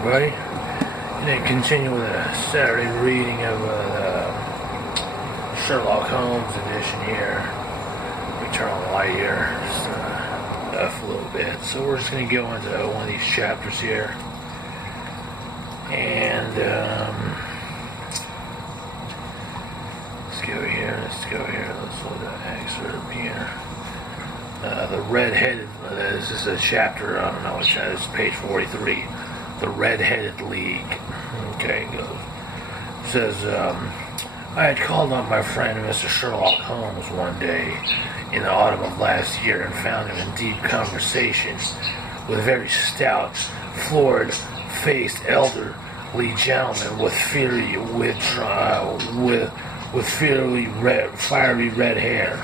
everybody. And then continue with a Saturday reading of Sherlock Holmes edition here. Let me turn on the light here just a little bit. So we're just going to go into one of these chapters here. And let's go here. Let's look at the excerpt here. The Red-Headed, this is a chapter, I don't know which one, it's page 43. The Red-Headed League. Okay, it goes. It says, I had called on my friend Mr. Sherlock Holmes one day in the autumn of last year and found him in deep conversation with a very stout, florid-faced elderly gentleman with fiery red hair.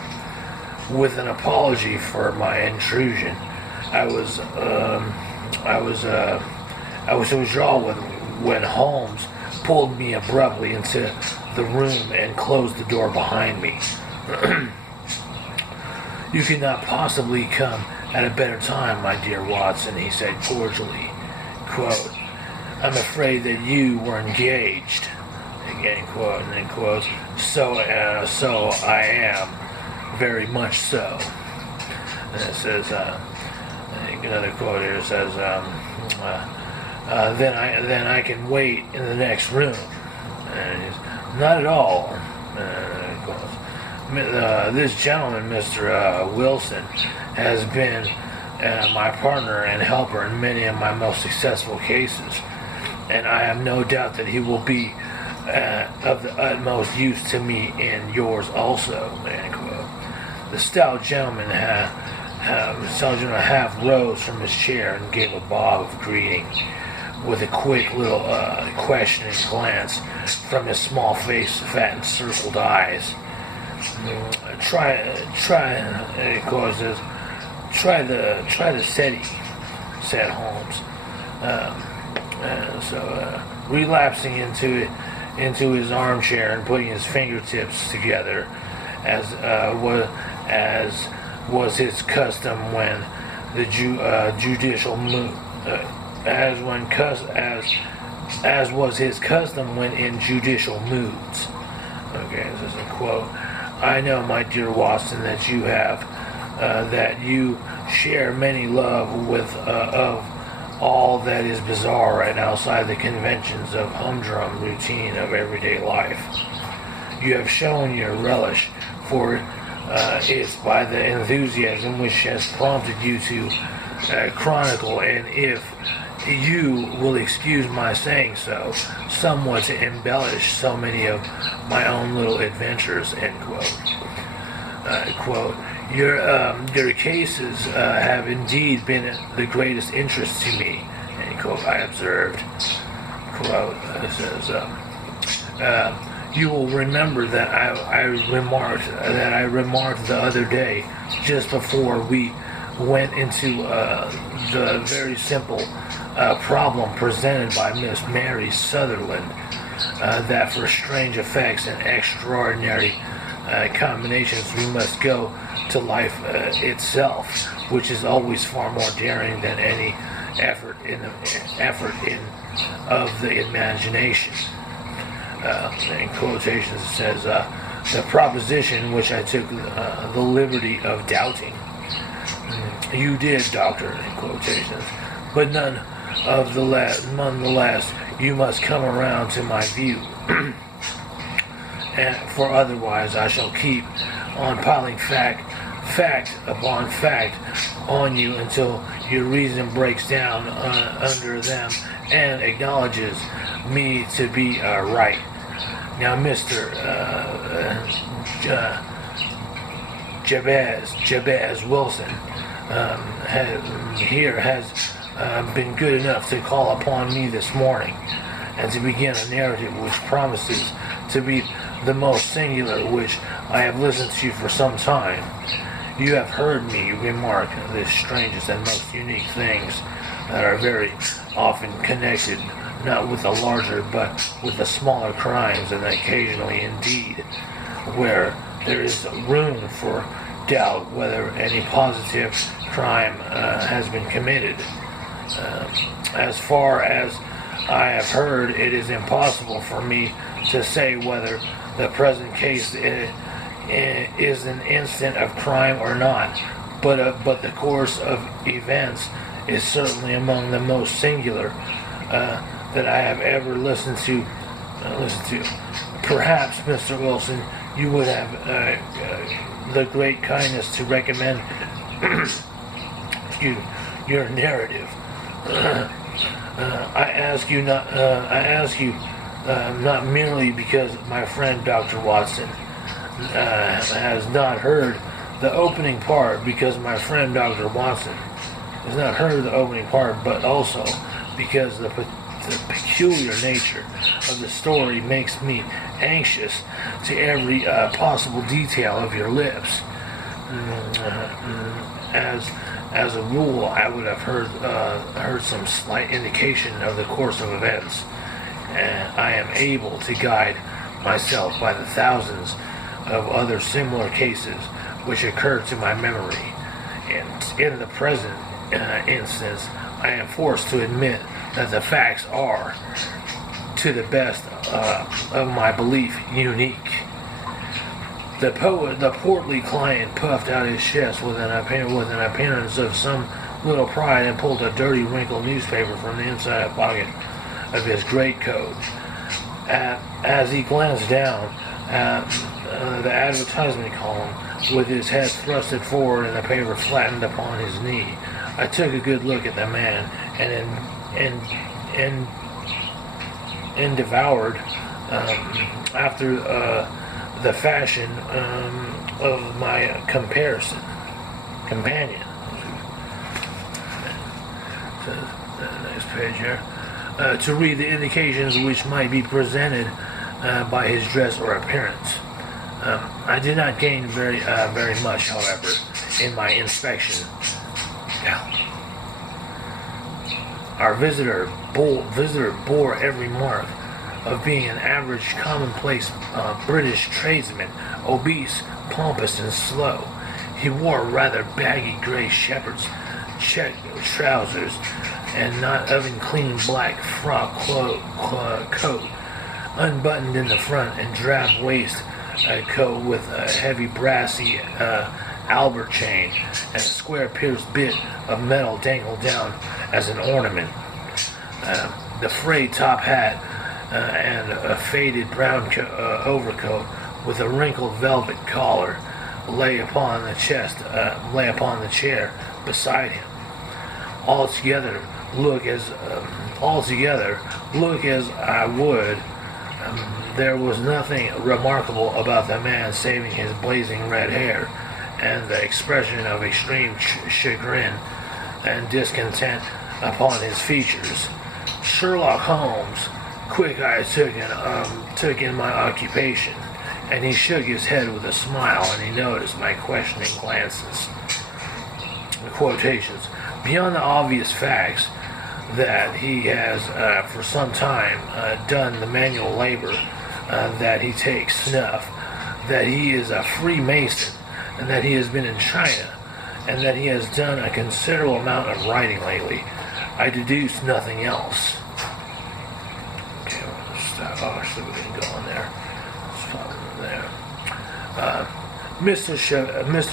With an apology for my intrusion, I was to withdraw when Holmes pulled me abruptly into the room and closed the door behind me. You could not possibly come at a better time, my dear Watson, he said cordially. Quote, I'm afraid that you were engaged. Again, quote, and then quote, so I am. Very much so. And it says, another quote here says, then I can wait in the next room. And it's, not at all. This gentleman, Mr. Wilson, has been my partner and helper in many of my most successful cases, and I have no doubt that he will be of the utmost use to me in yours also. End quote. The stout gentleman half rose from his chair and gave a bob of greeting, with a quick little questioning glance from his small face, fat and circled eyes. Try the steady, said Holmes. Relapsing into his armchair and putting his fingertips together, as was his custom when the judicial mood, as was his custom when in judicial moods. Okay, this is a quote. I know, my dear Watson, that you have that you share many love with of all that is bizarre and outside the conventions of humdrum routine of everyday life. You have shown your relish for it by the enthusiasm which has prompted you to chronicle, and if you will excuse my saying so, somewhat to embellish so many of my own little adventures, end quote. Quote, your cases have indeed been the greatest interest to me, end quote, I observed. Quote, it says, you will remember that I remarked the other day, just before we went into the very simple problem presented by Miss Mary Sutherland, that for strange effects and extraordinary combinations we must go to life itself, which is always far more daring than any effort of the imagination. In quotations it says, the proposition which I took the liberty of doubting. You did, Doctor, in quotations, but nonetheless, you must come around to my view, and for otherwise I shall keep on piling fact upon fact on you until your reason breaks down under them and acknowledges me to be right. Now, Mr. Jabez Wilson has been good enough to call upon me this morning and to begin a narrative which promises to be the most singular which I have listened to for some time. You have heard me remark the strangest and most unique things that are very often connected not with the larger but with the smaller crimes, and occasionally indeed where there is room for doubt whether any positive crime has been committed. As far as I have heard it is impossible for me to say whether the present case is an instance of crime or not, but the course of events is certainly among the most singular that I have ever listened to. Perhaps, Mr. Wilson, you would have the great kindness to recommend your narrative. I ask you not merely because my friend Dr. Watson has not heard the opening part, because my friend Dr. Watson has not heard the opening part, but also because the peculiar nature of the story makes me anxious to every possible detail of your lips. As a rule, I would have heard some slight indication of the course of events, and I am able to guide myself by the thousands of other similar cases which occur to my memory. And in the present instance, I am forced to admit that the facts are, to the best of my belief, unique. The portly client puffed out his chest with an appearance of some little pride and pulled a dirty, wrinkled newspaper from the inside pocket of his greatcoat. As he glanced down at the advertisement column, with his head thrusted forward and the paper flattened upon his knee, I took a good look at the man and devoured, after the fashion of my companion. Next page here. To read the indications which might be presented by his dress or appearance. I did not gain very much, however, in my inspection. Our visitor bore every mark of being an average, commonplace British tradesman, obese, pompous, and slow. He wore rather baggy gray shepherd's check trousers and not oven clean black frock coat, unbuttoned in the front, and drab waist coat with a heavy brassy Albert chain and a square pierced bit of metal dangled down as an ornament. The frayed top hat and a faded brown overcoat with a wrinkled velvet collar lay upon the chair beside him. Altogether, look as I would, there was nothing remarkable about the man saving his blazing red hair and the expression of extreme chagrin and discontent upon his features. Sherlock Holmes' quick eyes took in my occupation, and he shook his head with a smile, and he noticed my questioning glances. Quotations. Beyond the obvious facts that he has for some time done the manual labor, that he takes snuff, that he is a Freemason, and that he has been in China, and that he has done a considerable amount of writing lately, I deduce nothing else. Okay, we'll stop. Oh, so we can go on there. Stop there. Mr.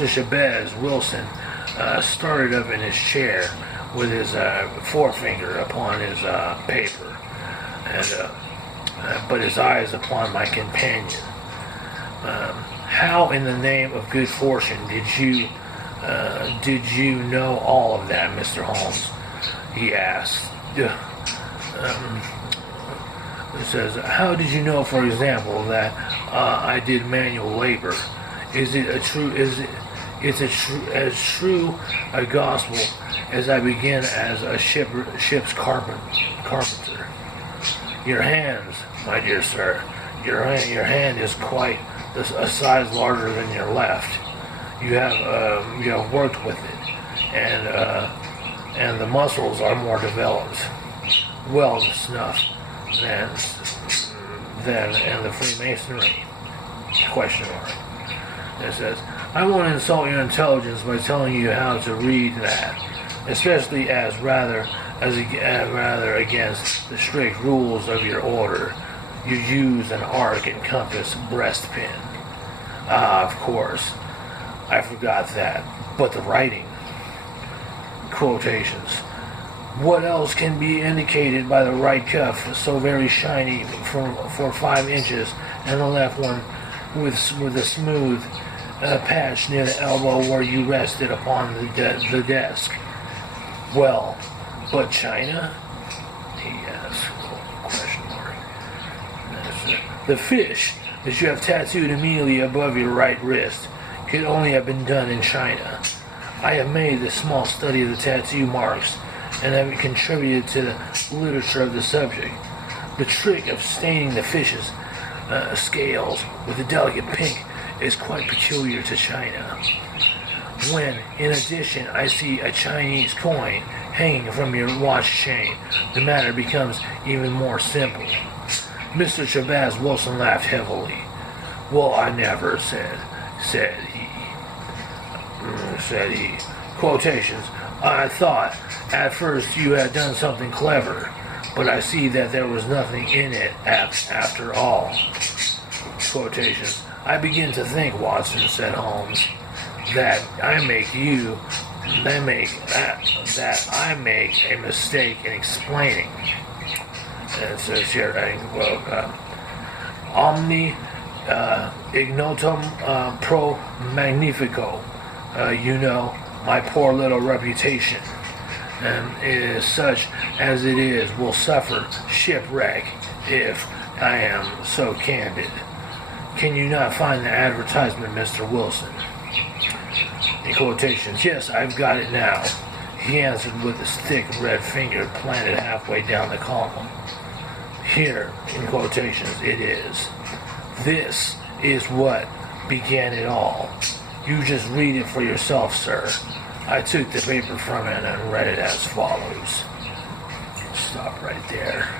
Jabez Wilson started up in his chair with his forefinger upon his paper, and but his eyes upon my companion. How in the name of good fortune did you know all of that, Mr. Holmes? He asked. It says, how did you know, for example, that I did manual labor? Is it as true a gospel as I begin as a ship's carpenter? Your hands, my dear sir, your hand is quite a size larger than your left. You have worked with it, and the muscles are more developed. Well, the snuff than and the Freemasonry? Question mark. It says, I won't insult your intelligence by telling you how to read that, especially as rather rather against the strict rules of your order. You use an arc and compass breastpin. Ah, of course. I forgot that. But the writing. Quotations. What else can be indicated by the right cuff, so very shiny for 5 inches, and the left one with a smooth patch near the elbow where you rested upon the desk? Well, but China? He asked. Question mark. The fish that you have tattooed immediately above your right wrist could only have been done in China. I have made a small study of the tattoo marks and have contributed to the literature of the subject. The trick of staining the fish's scales with a delicate pink is quite peculiar to China. When, in addition, I see a Chinese coin hanging from your watch chain, the matter becomes even more simple. Mr. Shabazz Wilson laughed heavily. Well, I never said he. Quotations. I thought at first you had done something clever, but I see that there was nothing in it after all. Quotations. I begin to think, Watson, said Holmes, that I make a mistake in explaining. And it says here, omni ignotum pro magnifico. My poor little reputation, is such as it is, will suffer shipwreck if I am so candid. Can you not find the advertisement, Mr. Wilson? In quotations. Yes, I've got it now, he answered with his thick red finger planted halfway down the column. Here, in quotations, it is. This is what began it all. You just read it for yourself, sir. I took the paper from it and read it as follows. Stop right there.